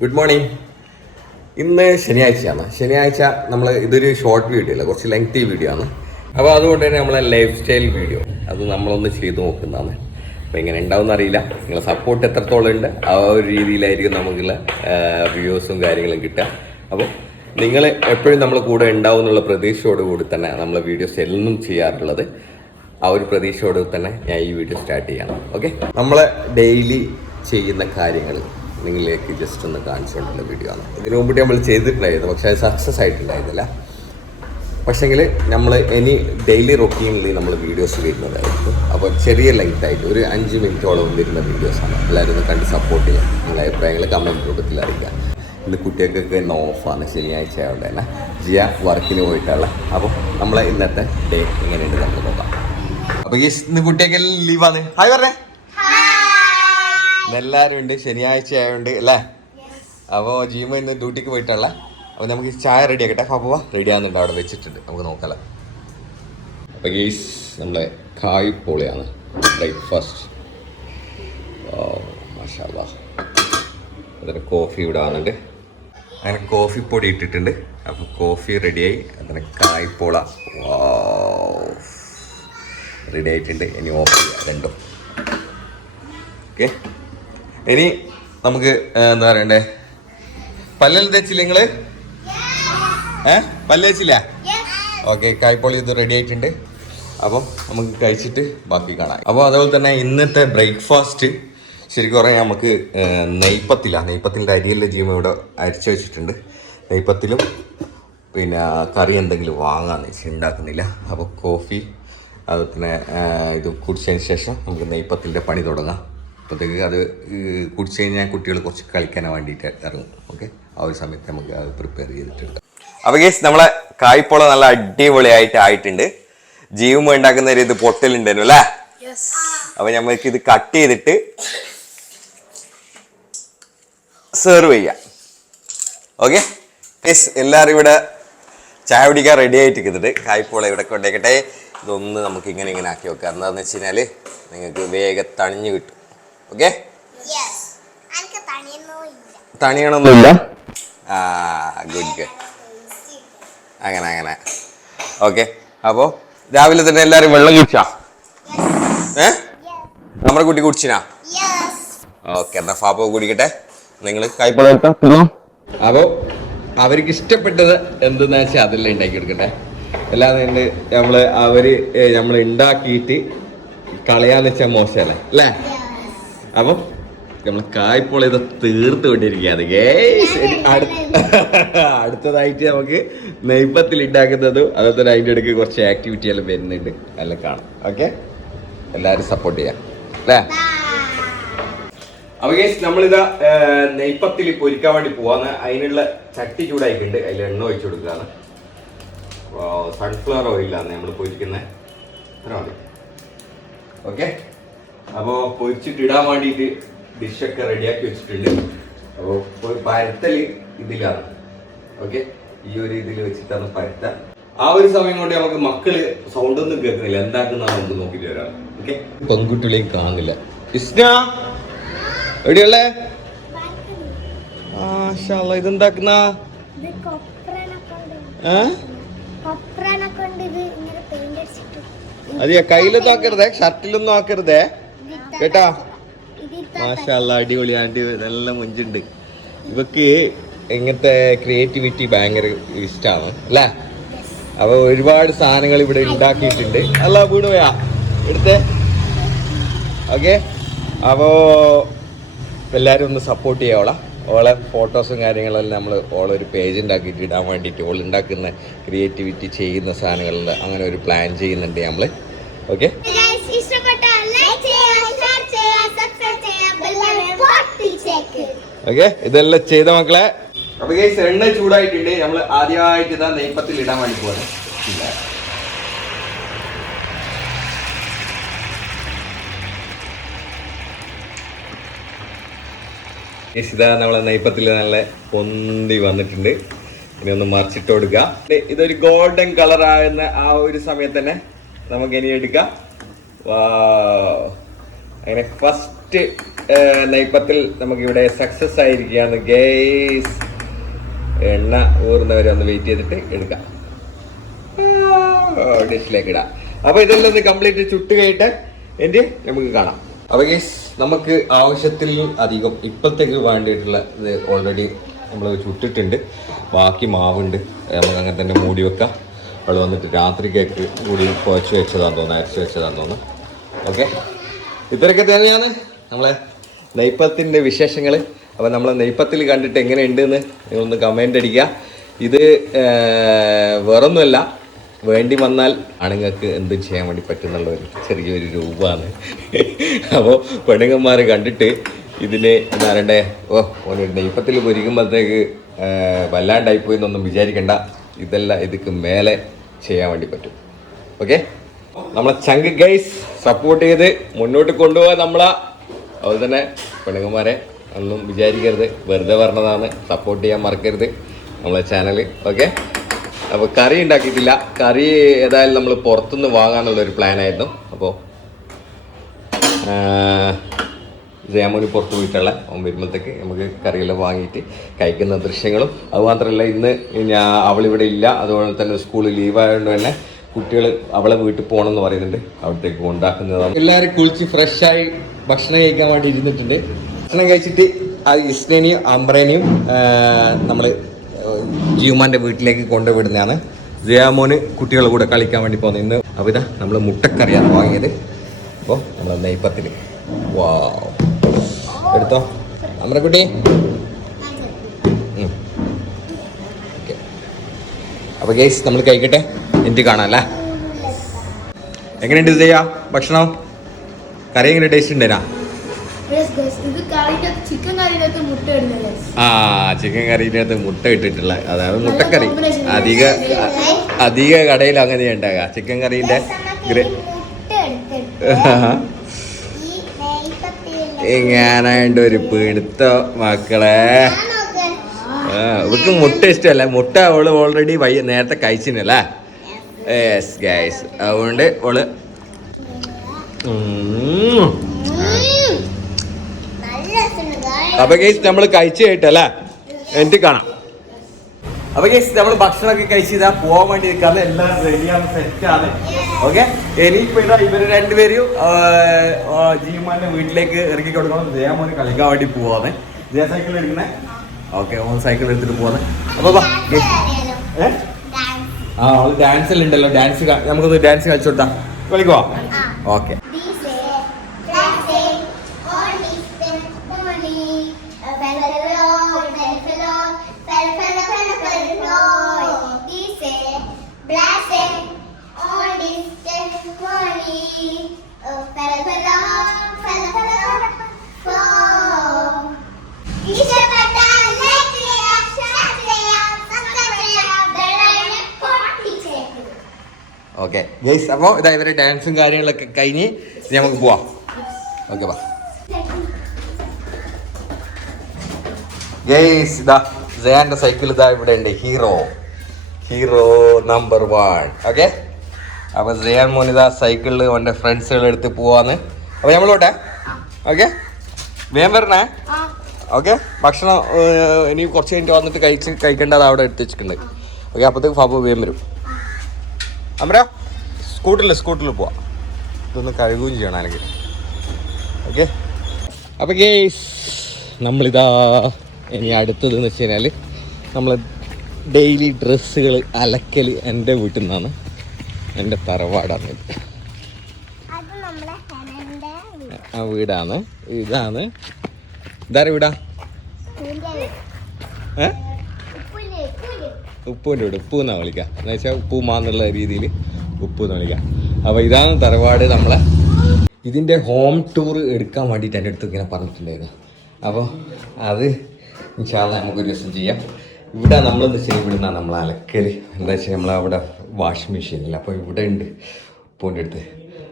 Good morning. ഇന്ന് ശനിയാഴ്ചയാണ്. ശനിയാഴ്ച നമ്മൾ ഇതൊരു ഷോർട്ട് വീഡിയോ അല്ല, കുറച്ച് ലെങ്തി വീഡിയോ ആണ്. അപ്പോൾ അതുകൊണ്ട് തന്നെ നമ്മളെ ലൈഫ് സ്റ്റൈൽ വീഡിയോ അത് നമ്മളൊന്ന് ചെയ്ത് നോക്കുന്നതാണ്. അപ്പോൾ ഇങ്ങനെ ഉണ്ടാവും അറിയില്ല, നിങ്ങളെ സപ്പോർട്ട് എത്രത്തോളം ഉണ്ട് ആ ഒരു രീതിയിലായിരിക്കും നമുക്കുള്ള വ്യൂസും കാര്യങ്ങളും കിട്ടുക. അപ്പോൾ നിങ്ങൾ എപ്പോഴും നമ്മൾ കൂടെ ഉണ്ടാവും എന്നുള്ള പ്രതീക്ഷയോടുകൂടി തന്നെ നമ്മളെ വീഡിയോസ് എല്ലാം ചെയ്യാറുള്ളത്. ആ ഒരു പ്രതീക്ഷയോട് തന്നെ ഞാൻ ഈ വീഡിയോ സ്റ്റാർട്ട് ചെയ്യണം. ഓക്കെ, നമ്മൾ ഡെയിലി ചെയ്യുന്ന കാര്യങ്ങൾ നിങ്ങളിലേക്ക് ജസ്റ്റ് ഒന്ന് കാണിച്ചുകൊണ്ടുള്ള വീഡിയോ ആണ്. ഇതിനു മുമ്പിട്ട് നമ്മൾ ചെയ്തിട്ടുണ്ടായിരുന്നു, പക്ഷേ അത് സക്സസ് ആയിട്ടുണ്ടായിരുന്നില്ല. പക്ഷേങ്കിൽ നമ്മൾ ഇനി ഡെയിലി റൊട്ടീനിൽ നമ്മൾ വീഡിയോസ് വരുന്നതായിരിക്കും. അപ്പോൾ ചെറിയ ലെങ്ത് ആയിട്ട് ഒരു 5 മിനിറ്റോളം വരുന്ന വീഡിയോസാണ്. എല്ലാവരും ഒന്ന് കണ്ട് സപ്പോർട്ട് ചെയ്യാം. നിങ്ങളുടെ അഭിപ്രായങ്ങൾ കമൻറ്റ് രൂപത്തിൽ അറിയിക്കാം. ഇന്ന് കുട്ടികൾക്കൊക്കെ ഇന്ന് ഓഫാണ്, ശനിയാഴ്ച ആയതുകൊണ്ട് തന്നെ ജിയ വർക്കിന് പോയിട്ടുള്ള. അപ്പോൾ നമ്മളെ ഇന്നത്തെ ഡേ എങ്ങനെയുണ്ട് നമുക്ക് നോക്കാം. അപ്പോൾ ഈ ഇന്ന് കുട്ടിയൊക്കെ ലീവാണ്. ഹായ് പറഞ്ഞേ. എല്ലാവരും ഉണ്ട്, ശനിയാഴ്ച ആയതുകൊണ്ട് അല്ലേ. അപ്പോൾ ജീമ ഇന്ന് ഡ്യൂട്ടിക്ക് പോയിട്ടുള്ള. അപ്പോൾ നമുക്ക് ചായ റെഡി ആക്കട്ടെ. അപ്പോൾ റെഡി ആകുന്നുണ്ട്, അവിടെ വെച്ചിട്ടുണ്ട്, നമുക്ക് നോക്കാമല്ലോ. അപ്പോൾ ഗീസ് നമ്മളെ കായ്പോളയാണ് ബ്രേക്ക്ഫാസ്റ്റ്. മാഷാ അല്ലാഹ്. അതിന് കോഫി ഇവിടെ ആകുന്നുണ്ട്. അങ്ങനെ കോഫി പൊടി ഇട്ടിട്ടുണ്ട്. അപ്പോൾ കോഫി റെഡിയായി. അതിന് കായ്പോള റെഡി ആയിട്ടുണ്ട്. ഇനി ഓഫ് ചെയ്യാം രണ്ടും. ഓക്കെ, ഇനി നമുക്ക് എന്താ പറയണ്ടേ, പല്ലെല്ലാം തേച്ചില്ല നിങ്ങൾ? പല്ല് തേച്ചില്ല? ഓക്കെ, കായ്പോളി ഇത് റെഡി ആയിട്ടുണ്ട്. അപ്പം നമുക്ക് കഴിച്ചിട്ട് ബാക്കി കാണാം. അപ്പോൾ അതുപോലെ തന്നെ ഇന്നത്തെ ബ്രേക്ക്ഫാസ്റ്റ് ശരിക്കും പറഞ്ഞാൽ നമുക്ക് നെയ്പ്പത്തിൻ്റെ അരിയെല്ലാം ജീവ ഇവിടെ അരിച്ചു വെച്ചിട്ടുണ്ട്. നെയ്പ്പത്തിലും പിന്നെ കറി എന്തെങ്കിലും വാങ്ങാന്ന് വെച്ചാൽ ഉണ്ടാക്കുന്നില്ല. അപ്പോൾ കോഫി അതുപോലെ തന്നെ ഇത് കുടിച്ചതിന് ശേഷം നമുക്ക് നെയ്പ്പത്തിൻ്റെ പണി തുടങ്ങാം. അപ്പോഴത്തേക്ക് അത് കുടിച്ച് കഴിഞ്ഞാൽ കുട്ടികൾ കുറച്ച് കളിക്കാൻ വേണ്ടിയിട്ട് ഇറങ്ങും. ഓക്കെ, ആ ഒരു സമയത്ത് നമുക്ക് അത് പ്രിപ്പയർ ചെയ്തിട്ടുണ്ട്. അപ്പോൾ ഗേസ് നമ്മളെ കായ്പോള നല്ല അടിപൊളിയായിട്ട് ആയിട്ടുണ്ട്. ജീവുമ്പോൾ ഉണ്ടാക്കുന്ന ഒരു ഇത് പൊട്ടലുണ്ടായിരുന്നു അല്ലേ. അപ്പോൾ നമ്മൾക്ക് ഇത് കട്ട് ചെയ്തിട്ട് സെർവ് ചെയ്യാം. ഓക്കെ ഗേസ്, എല്ലാവരും ഇവിടെ ചായ കുടിക്കാൻ റെഡി ആയിട്ട് നിൽക്കുന്നുണ്ട്. കായ്പോള ഇവിടെ കൊണ്ടേക്കട്ടെ. ഇതൊന്ന് നമുക്ക് ഇങ്ങനെ ആക്കി വെക്കാം. എന്താണെന്ന് വെച്ച് കഴിഞ്ഞാൽ നിങ്ങൾക്ക് വേഗം തണിഞ്ഞ് കിട്ടും. ഓക്കെ, തണിയണമൊന്നുമില്ല. ഗുഡ്. അങ്ങനെ ഓക്കെ. അപ്പോൾ രാവിലെ തന്നെ എല്ലാവരും വെള്ളം കുടിച്ചാ? നമ്മുടെ കുട്ടി കുടിച്ചിനാ? ഓക്കെ, എന്നാ ഫാപ്പോ കുടിക്കട്ടെ. നിങ്ങൾ കായ്പോള എടുത്തോ. അപ്പോൾ അവർക്ക് ഇഷ്ടപ്പെട്ടത് എന്തെന്ന് വെച്ചാൽ അതെല്ലാം ഉണ്ടാക്കി എടുക്കട്ടെ. അല്ലാതെ നമ്മൾ ഉണ്ടാക്കിയിട്ട് കളയാന്ന് വെച്ചാൽ മോശമല്ലേ അല്ലേ. അപ്പം നമ്മൾ കായ്പോള ഇത് തീർത്ത് കൊണ്ടിരിക്കുകയാണ്. അടുത്തതായിട്ട് നമുക്ക് നെയ്പ്പത്തിൽ ഉണ്ടാക്കുന്നതും അതുപോലെ തന്നെ അതിൻ്റെ ഇടയ്ക്ക് കുറച്ച് ആക്ടിവിറ്റി എല്ലാം വരുന്നുണ്ട്, എല്ലാം കാണാം. ഓക്കെ, എല്ലാവരും സപ്പോർട്ട് ചെയ്യാം അല്ലേ. അപ്പോൾ ഗൈസ് നമ്മളിതാ നെയ്പ്പത്തിൽ പൊരിക്കാൻ വേണ്ടി പോവാന്ന്. അതിനുള്ള ചട്ടി ചൂടായിട്ടുണ്ട്, അതിൽ എണ്ണ ഒഴിച്ചു കൊടുക്കുകയാണ്. സൺഫ്ലവർ ഓയിലാണ് നമ്മൾ പൊരിക്കുന്നത്. മതി. ഓക്കെ, അപ്പോൾ പൊരിച്ചിട്ട് ഇടാൻ വേണ്ടിയിട്ട് ഡിഷൊക്കെ റെഡിയാക്കി വെച്ചിട്ടുണ്ട്. അപ്പോൾ പരത്തൽ ഇതിലാണ്. ഓക്കെ, ഈ ഒരു ഇതിൽ വെച്ചിട്ടാണ് പരത്ത. ആ ഒരു സമയം കൊണ്ട് നമുക്ക് മക്കള് സൗണ്ട് ഒന്നും കേൾക്കുന്നില്ല, എന്താക്കുന്നതാണ് നമുക്ക് നോക്കിയിട്ട് വരാം. ഓക്കെ, പെൺകുട്ടികളെയും കാണുന്നില്ല. ഇസ്ന എവിടെയുള്ളേ? ഇതെന്താക്കുന്ന? അതെയാ, കയ്യിലൊന്നും ആക്കരുതേ, ഷർട്ടിലൊന്നും ആക്കരുതേ കേട്ടാ. മാഷാ അല്ലാ, അടിപൊളി ആൻറ്റി, നല്ല മുഞ്ചുണ്ട്. ഇവക്ക് ഇങ്ങനത്തെ ക്രിയേറ്റിവിറ്റി ഭയങ്കര ഇഷ്ടമാണ് അല്ലേ. അപ്പോൾ ഒരുപാട് സാധനങ്ങൾ ഇവിടെ ഉണ്ടാക്കിയിട്ടുണ്ട്. അല്ല വീട് പോയാ എടുത്തേ. ഓക്കെ, അപ്പോൾ എല്ലാവരും ഒന്ന് സപ്പോർട്ട് ചെയ്യാം. ഓളെ ഫോട്ടോസും കാര്യങ്ങളെല്ലാം നമ്മൾ ഓളൊരു പേജ് ഉണ്ടാക്കിയിട്ട് ഇടാൻ വേണ്ടിയിട്ട് ഓൾ ഉണ്ടാക്കുന്ന ക്രിയേറ്റിവിറ്റി ചെയ്യുന്ന സാധനങ്ങളിൽ അങ്ങനെ ഒരു പ്ലാൻ ചെയ്യുന്നുണ്ട് നമ്മൾ. ഓക്കെ, ഓക്കെ, ഇതെല്ലാം ചെയ്ത മക്കളെ. അപ്പൊ ഗൈസ് എണ്ണ ചൂടായിട്ടുണ്ട്. നമ്മൾ ആദ്യമായിട്ട് ഇതാ നെയ്പ്പത്തിൽ ഇടാൻ വേണ്ടി പോവാണ്. ഇതാ നമ്മളെ നെയ്പ്പത്തിൽ നല്ല പൊന്തി വന്നിട്ടുണ്ട്. ഇനി ഒന്ന് മറിച്ചിട്ട് കൊടുക്കുക. ഇതൊരു ഗോൾഡൻ കളർ ആകുന്ന ആ ഒരു സമയത്ത് തന്നെ നമുക്ക് ഇനി എടുക്കാം. അങ്ങനെ ഫസ്റ്റ് നെയ്പ്പത്തിൽ നമുക്കിവിടെ സക്സസ് ആയിരിക്കുകയാണ് ഗേസ്. എണ്ണ ഊറുന്നവരെ ഒന്ന് വെയിറ്റ് ചെയ്തിട്ട് എടുക്കാം, ഡിഷിലേക്ക് ഇടാം. അപ്പൊ ഇതെല്ലാം ഒന്ന് കംപ്ലീറ്റ് ചുട്ട് കഴിഞ്ഞിട്ട് എൻ്റെ നമുക്ക് കാണാം. അപ്പൊ ഗേസ് നമുക്ക് ആവശ്യത്തിൽ അധികം ഇപ്പോഴത്തേക്ക് വേണ്ടിയിട്ടുള്ള ഇത് ഓൾറെഡി നമ്മൾ ചുട്ടിട്ടുണ്ട്. ബാക്കി മാവുണ്ട്, നമുക്ക് അങ്ങനെ തന്നെ മൂടി വെക്കാം. അവൾ വന്നിട്ട് രാത്രി കേക്ക് കൂടി കുഴച്ച് വെച്ചതാന്ന് തോന്നുന്നു, അരച്ച് വെച്ചതാന്ന് തോന്നുന്നു. ഓക്കെ, ഇത്രയൊക്കെ തന്നെയാണ് നമ്മളെ നെയ്പ്പത്തിൻ്റെ വിശേഷങ്ങൾ. അപ്പോൾ നമ്മളെ നെയ്പ്പത്തിൽ കണ്ടിട്ട് എങ്ങനെയുണ്ടെന്ന് നിങ്ങളൊന്ന് കമൻ്റ് അടിക്കുക. ഇത് വേറൊന്നുമല്ല, വേണ്ടി വന്നാൽ ആണുങ്ങൾക്ക് എന്തും ചെയ്യാൻ വേണ്ടി പറ്റുന്നുള്ള ഒരു ചെറിയൊരു രൂപമാണ്. അപ്പോൾ പെണ്ണുങ്ങന്മാർ കണ്ടിട്ട് ഇതിന് എന്താ പറയണ്ടേ, ഒരു നെയ്പ്പത്തിൽ പൊരിക്കുമ്പോഴത്തേക്ക് വല്ലാണ്ടായിപ്പോയി എന്നൊന്നും വിചാരിക്കണ്ട. ഇതെല്ലാം ഇതിക്ക് മേലെ ചെയ്യാൻ വേണ്ടി പറ്റും. ഓക്കെ, നമ്മളെ ചങ്ക് ഗൈസ് സപ്പോർട്ട് ചെയ്ത് മുന്നോട്ട് കൊണ്ടുപോകാൻ നമ്മളെ. അതുപോലെ തന്നെ പെണ്ണുങ്ങന്മാരെ ഒന്നും വിചാരിക്കരുത്, വെറുതെ പറഞ്ഞതാണ്, സപ്പോർട്ട് ചെയ്യാൻ മറക്കരുത് നമ്മളെ ചാനൽ. ഓക്കെ, അപ്പോൾ കറി ഉണ്ടാക്കിയിട്ടില്ല. കറി ഏതായാലും നമ്മൾ പുറത്തുനിന്ന് വാങ്ങാനുള്ളൊരു പ്ലാനായിരുന്നു. അപ്പോൾ ജയമോന് പുറത്ത് പോയിട്ടുള്ള വരുമ്പോഴത്തേക്ക് നമുക്ക് കറിയെല്ലാം വാങ്ങിയിട്ട് കഴിക്കുന്ന ദൃശ്യങ്ങളും, അതുമാത്രമല്ല ഇന്ന് അവളിവിടെ ഇല്ല, അതുപോലെ തന്നെ സ്കൂൾ ലീവായതുകൊണ്ട് തന്നെ കുട്ടികൾ അവളെ വീട്ടിൽ പോകണമെന്ന് പറയുന്നുണ്ട്. അവിടത്തേക്ക് ഉണ്ടാക്കുന്നതാണ്. എല്ലാവരും കുളിച്ച് ഫ്രഷായി ഭക്ഷണം കഴിക്കാൻ വേണ്ടി ഇരുന്നിട്ടുണ്ട്. ഭക്ഷണം കഴിച്ചിട്ട് ആ ഇസ്നേനെയും അംബ്രേനെയും നമ്മൾ ജിയുമാൻ്റെ വീട്ടിലേക്ക് കൊണ്ടുവിടുന്നതാണ്. ജയാമോന് കുട്ടികളുടെ കൂടെ കളിക്കാൻ വേണ്ടി പോകുന്നത് ഇന്ന്. അപ്പോൾ ഇതാ നമ്മൾ മുട്ടക്കറിയാണ് വാങ്ങിയത്. അപ്പോൾ നമ്മൾ നെയ്പ്പത്തിൽ വാ എടുത്തോ അമ്രക്കുട്ടി. ഓക്കെ, അപ്പോൾ ഗൈസ് നമ്മൾ കഴിക്കട്ടെ, എനിക്ക് കാണാമല്ലേ എങ്ങനെയുണ്ട് ചെയ്യാ ഭക്ഷണം. കറി എങ്ങനെ ടേസ്റ്റ് ഉണ്ടേനാ? ചിക്കൻ കറിനകത്ത് മുട്ട ഇട്ടിട്ടുള്ള, അതായത് മുട്ടക്കറി. അധിക കടയിൽ അങ്ങനെ ഉണ്ടാകുക ചിക്കൻ കറീൻ്റെ. എങ്ങാനായിട്ട് ഒരു പിടുത്തോ മക്കളെ. ഇവക്ക് മുട്ട ഇഷ്ടമല്ല, മുട്ട അവള് ഓൾറെഡി നേരത്തെ കഴിച്ചിനല്ലേ. യെസ് ഗൈസ്, അതുകൊണ്ട് ഓള് അപ്പൊ ഗൈസ് നമ്മൾ കഴിച്ചു കേട്ടല്ലേ, എനിക്ക് കാണാം. അപ്പൊ ഗൈസ് നമ്മൾ ഭക്ഷണമൊക്കെ കഴിച്ചിതാ പോവാൻ വേണ്ടി നിൽക്കാതെ എല്ലാം റെഡിയാണ്, സെറ്റാണ്. ഓക്കെ, ഇനിയിപ്പോ ഇതാ ഇവര് രണ്ടുപേരും ജിയുമാന്റെ വീട്ടിലേക്ക് ഇറക്കി കൊടുക്കണം. ജയമോന് കളിക്കാൻ വേണ്ടി പോവാന്ന്. ജയ സൈക്കിൾ എടുക്കണേ. ഓക്കെ, ഓൻ സൈക്കിൾ എടുത്തിട്ട് പോവാന്ന്. അപ്പൊ അവള് ഡാൻസ് എല്ലാം ഉണ്ടല്ലോ, ഡാൻസ് നമുക്കൊന്ന് ഡാൻസ് കളിച്ചു കൊടുത്താ കളിക്കുവാ. ഓക്കെ, ഓക്കെ ഗൈസ്, അപ്പോൾ ഇതാ ഇവരെ ഡാൻസും കാര്യങ്ങളൊക്കെ കഴിഞ്ഞ് നമുക്ക് പോവാം. ഓക്കെ ബാ ഗൈസ്. ഇതാ ജയാന്റെ സൈക്കിൾ ഇതാ ഇവിടെ ഉണ്ട്, ഹീറോ നമ്പർ 1. ഓക്കെ, അപ്പോൾ ജയാൻ മോൻ ഇതാ സൈക്കിളിൽ അവൻ്റെ ഫ്രണ്ട്സുകളെടുത്ത് പോവാന്ന്. അപ്പോൾ നമ്മളോട്ടെ. ഓക്കെ, വേഗം വരണേ. ഓക്കെ, ഭക്ഷണം ഇനി കുറച്ച് കഴിഞ്ഞിട്ട് വന്നിട്ട് കഴിക്കേണ്ടത് അവിടെ എടുത്ത് വെച്ചിട്ടുണ്ട്. ഓക്കെ, അപ്പോഴത്തേക്ക് ഫാബു വേഗം വരും. അമ്മരാ സ്കൂട്ടറിൽ പോവാം. ഇതൊന്ന് കഴുകുകയും ചെയ്യണം അല്ലെങ്കിൽ. ഓക്കെ, അപ്പോൾ ഗേസ് നമ്മളിതാ ഇനി അടുത്തതെന്ന് വെച്ച് കഴിഞ്ഞാൽ നമ്മൾ ഡെയിലി ഡ്രസ്സുകൾ അലക്കൽ എൻ്റെ വീട്ടിൽ നിന്നാണ്, എൻ്റെ തറവാടാണ് ഇത്. ആ വീടാണ്, ഇതാണ്. ഇതാരെ വീടാ? ഉപ്പൂൻ്റെ വീട്. ഉപ്പു എന്നാണ് വിളിക്കുക, എന്ന് വെച്ചാൽ ഉപ്പുമാന്നുള്ള രീതിയിൽ ഉപ്പു എന്ന് വിളിക്കുക. അപ്പോൾ ഇതാണ് തറവാട് നമ്മളെ. ഇതിൻ്റെ ഹോം ടൂർ എടുക്കാൻ വേണ്ടിയിട്ട് എൻ്റെ അടുത്ത് ഇങ്ങനെ പറഞ്ഞിട്ടുണ്ടായിരുന്നു. അപ്പോൾ അത് ഇൻഷാ അല്ലാഹ് നമുക്കൊരു ദിവസം ചെയ്യാം. ഇവിടെ നമ്മളെന്ത് ചെയ്യും, ഇവിടുന്ന നമ്മൾ അലക്കൽ. എന്താ വെച്ചാൽ നമ്മളവിടെ വാഷിംഗ് മെഷീനില്ല, അപ്പോൾ ഇവിടെ ഉണ്ട് ഉപ്പൂൻ്റെ അടുത്ത്.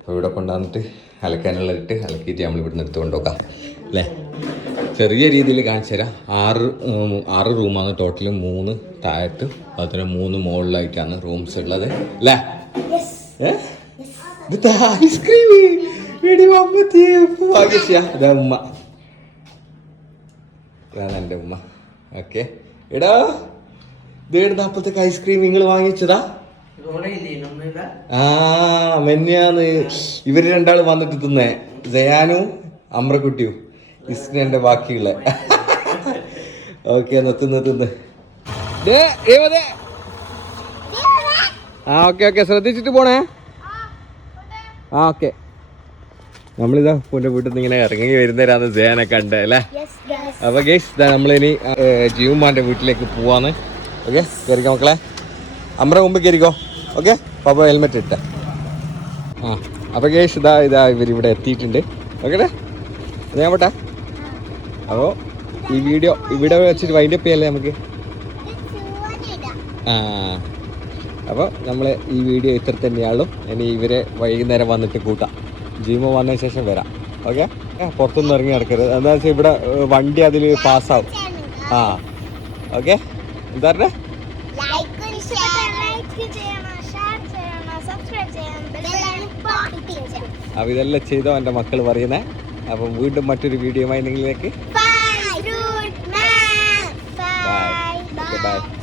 അപ്പോൾ ഇവിടെ കൊണ്ടുവന്നിട്ട് അലക്കാനുള്ളതിട്ട് അലക്കിയിട്ട് നമ്മൾ ഇവിടുന്ന് എടുത്ത് കൊണ്ടുപോക്കാം അല്ലേ. ചെറിയ രീതിയിൽ കാണിച്ചു തരാം. 6 റൂമാണ് ടോട്ടൽ. 3 താഴത്ത്, അതുപോലെ 3 മുകളിലായിട്ടാണ് റൂംസ് ഉള്ളത് അല്ലേ. ഐസ്ക്രീം ഉമ്മ ഇതാണ് എൻ്റെ ഉമ്മ. ഓക്കെ എടാ ഇതേടുന്ന അപ്പത്തേക്ക് ഐസ്ക്രീം നിങ്ങൾ വാങ്ങിച്ചതാ? ആ മെന്നാന്ന് ഇവര് രണ്ടാള് വന്നിട്ട് തിന്നേ, ജയാനും അമ്രക്കുട്ടിയും ഇസ്നന്റെ ബാക്കിയുള്ള. ഓക്കെ എന്നാ തിന്ന്. ആ ഓക്കെ ശ്രദ്ധിച്ചിട്ട് പോണേ. ആ ഓക്കെ. നമ്മളിതാ പൂന്റെ വീട്ടിൽ നിന്ന് ഇങ്ങനെ ഇറങ്ങി വരുന്നവരാന്ന് ജയാനെ കണ്ടേ അല്ലേ? അപ്പൊ ഗേസ് ഇതാ നമ്മളിനി ജീവന്മാന്റെ വീട്ടിലേക്ക് പോവാന്ന്. ഓക്കെ കയറിക്കോ മക്കളെ, അമ്ര മുമ്പ് കയറിക്കോ. ഓക്കെ പാപ്പ ഹെൽമെറ്റ് ഇട്ട. ആ അപ്പൊ ഗേസ് ഇതാ ഇവരിവിടെ എത്തിയിട്ടുണ്ട്. ഓക്കെ ഞാൻ പോട്ടെ. അപ്പോൾ ഈ വീഡിയോ ഇവിടെ വെച്ചിട്ട് വൈൻഡപ്പ് ചെയ്യല്ലേ നമുക്ക്? ആ അപ്പോൾ നമ്മൾ ഈ വീഡിയോ ഇത്ര തന്നെയാളും. ഇനി ഇവരെ വൈകുന്നേരം വന്നിട്ട് കൂട്ടാം. ജീമോ വന്നതിന് ശേഷം വരാം. ഓക്കെ പുറത്തൊന്നും ഇറങ്ങി നടക്കരുത്. എന്താ വെച്ചാൽ ഇവിടെ വണ്ടി അതിൽ പാസ്സാവും. ആ ഓക്കെ എന്താ പറഞ്ഞേ? അപ്പോൾ ഇതെല്ലാം ചെയ്തോ എൻ്റെ മക്കൾ പറയുന്നേ. അപ്പം വീണ്ടും മറ്റൊരു വീഡിയോയുമായി നിങ്ങളിലേക്ക് ബൈ.